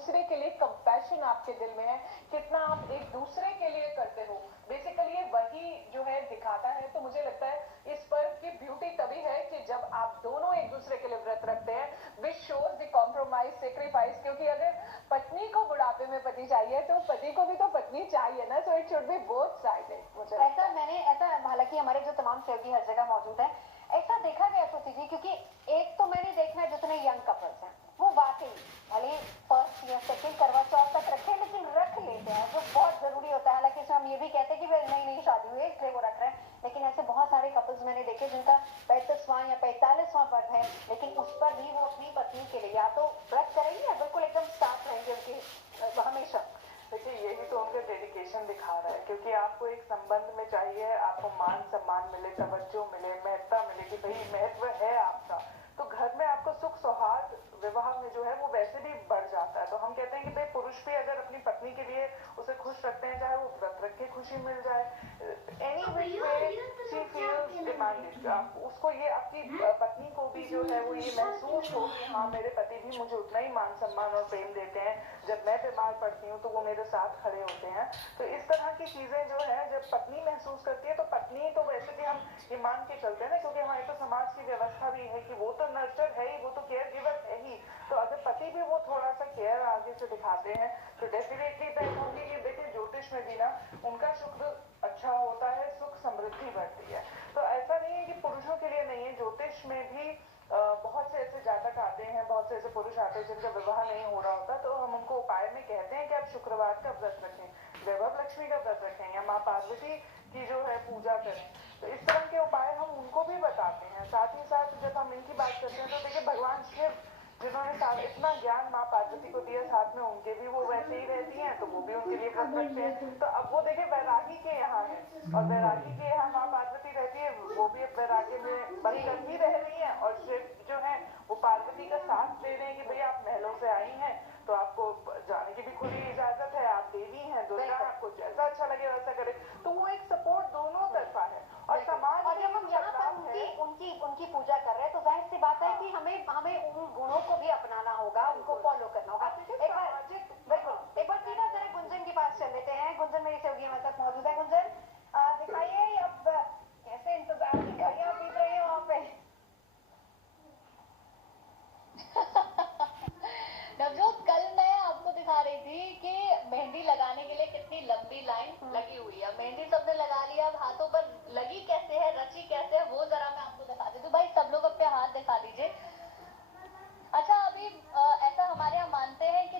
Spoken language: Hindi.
दूसरे के लिए कंपैशन आपके दिल में है, कितना आप एक दूसरे के लिए करते हो, बेसिकली ये वही जो है दिखाता है। तो मुझे लगता है इस पर्व की ब्यूटी तभी है कि जब आप दोनों एक दूसरे के लिए व्रत रखते हैं, which shows the compromise sacrifice. क्योंकि अगर पत्नी को बुढ़ापे में पति चाहिए तो पति को भी तो पत्नी चाहिए ना, so it should be both sided. मुझे ऐसा हालांकि हमारे जो तमाम सहयोगी हर जगह मौजूद है, ऐसा देखा गया श्रुति जी, क्योंकि एक तो मैंने देखा है जितने यंग कपल्स हैं वो वाकई भले फर्स्ट या सेकंड करवा चौथ तक रखे लेकिन रख लेते हैं, जो बहुत जरूरी होता है। हालांकि इसमें हम ये भी कहते हैं कि नई नई शादी हुई है इसलिए वो रख रहे हैं, लेकिन ऐसे बहुत सारे कपल्स मैंने देखे जिनका 35वां या 45वां पर्व है, लेकिन उस पर भी वो अपनी पत्नी के लिए या तो व्रत करेंगे या बिल्कुल एकदम स्टार्ट रहेंगे उनके हमेशा। देखिए यही तो उनका डेडिकेशन दिखा रहा है, क्योंकि आपको एक संबंध में चाहिए, आपको मान सम्मान मिले, तवज्जो मिले, महत्ता मिले कि भाई महत्व है आपका, तो घर में आपको सुख सौहार्द विवाह में जो है वो वैसे भी बढ़ जाता है। तो हम कहते हैं कि भाई पुरुष भी अगर अपनी पत्नी के लिए उसे खुश रखते हैं, चाहे वो व्रत रख के खुशी मिल जाए, any which way she feels demanded, उसको ये आपकी पत्नी को भी जो है वो ये महसूस हो कि हाँ मेरे पति भी मुझे उतना ही मान सम्मान और प्रेम देते हैं, जब मैं बीमार पड़ती हूँ तो वो मेरे साथ खड़े होते हैं। तो इस तरह की चीजें जो है जब पत्नी महसूस करती है, तो पत्नी तो वैसे भी हम ये मान के चलते हैं ना, क्योंकि हमारे तो समाज की व्यवस्था भी है कि वो तो नर्चर है ही, वो तो केयर गिवर है ही, तो अगर पति भी वो थोड़ा सा केयर आगे से दिखाते हैं तो डेफिनेटली तय होंगी कि देखिए ज्योतिष में भी ना उनका शुक्र अच्छा होता है, सुख समृद्धि बढ़ती है। तो ऐसा नहीं है कि पुरुषों के लिए नहीं है, ज्योतिष में भी बहुत से ऐसे जातक आते हैं, बहुत से ऐसे पुरुष आते हैं जिनका विवाह नहीं हो रहा होता, तो हम उनको उपाय में कहते हैं कि आप शुक्रवार का व्रत रखें, वैभव लक्ष्मी का व्रत रखें या माँ पार्वती की जो है पूजा करें। तो इस तरह के उपाय हम उनको भी बताते हैं। साथ ही साथ जब हम इनकी बात करते हैं तो देखिए भगवान शिव जिन्होंने इतना ज्ञान माँ पार्वती को दिया, साथ में उनके भी वो वैसे ही रहती हैं, तो वो भी उनके लिए व्रत रखते हैं। तो अब वो देखिए वैरागी के यहाँ है और वैरागी के यहाँ माँ पार्वती रहती है, वो भी अब वैराग्य में बनकर ही रह रही है, और शिव जो है वो पार्वती का साथ दे रहे हैं कि भाई आप महलों से आई हैं तो आपको जाने की भी खुली इजाजत है, आप देवी हैं दुर्गा, आपको जैसा अच्छा लगे वैसा करे। तो वो एक सपोर्ट दोनों तरफा है। और समाज और जब हम यहाँ पर उनकी पूजा कर रहे हैं तो जाहिर सी बात है कि हमें उन गुणों को भी अपनाना होगा, उनको फॉलो करना होगा। एक बार सीधा जरा गुंजन के पास चल लेते हैं। गुंजन मेरी सहयोगी हमारे साथ मौजूद है। गुंजन दिखाइए अब कैसे इंतजार की घड़ियां बीत रही है वहाँ पे। नवजोत, कल मैं आपको दिखा रही थी कि मेहंदी लगाने के लिए कितनी लंबी लाइन लगी हुई है। मेहंदी सबने लगा लिया, हाथों पर लगी कैसे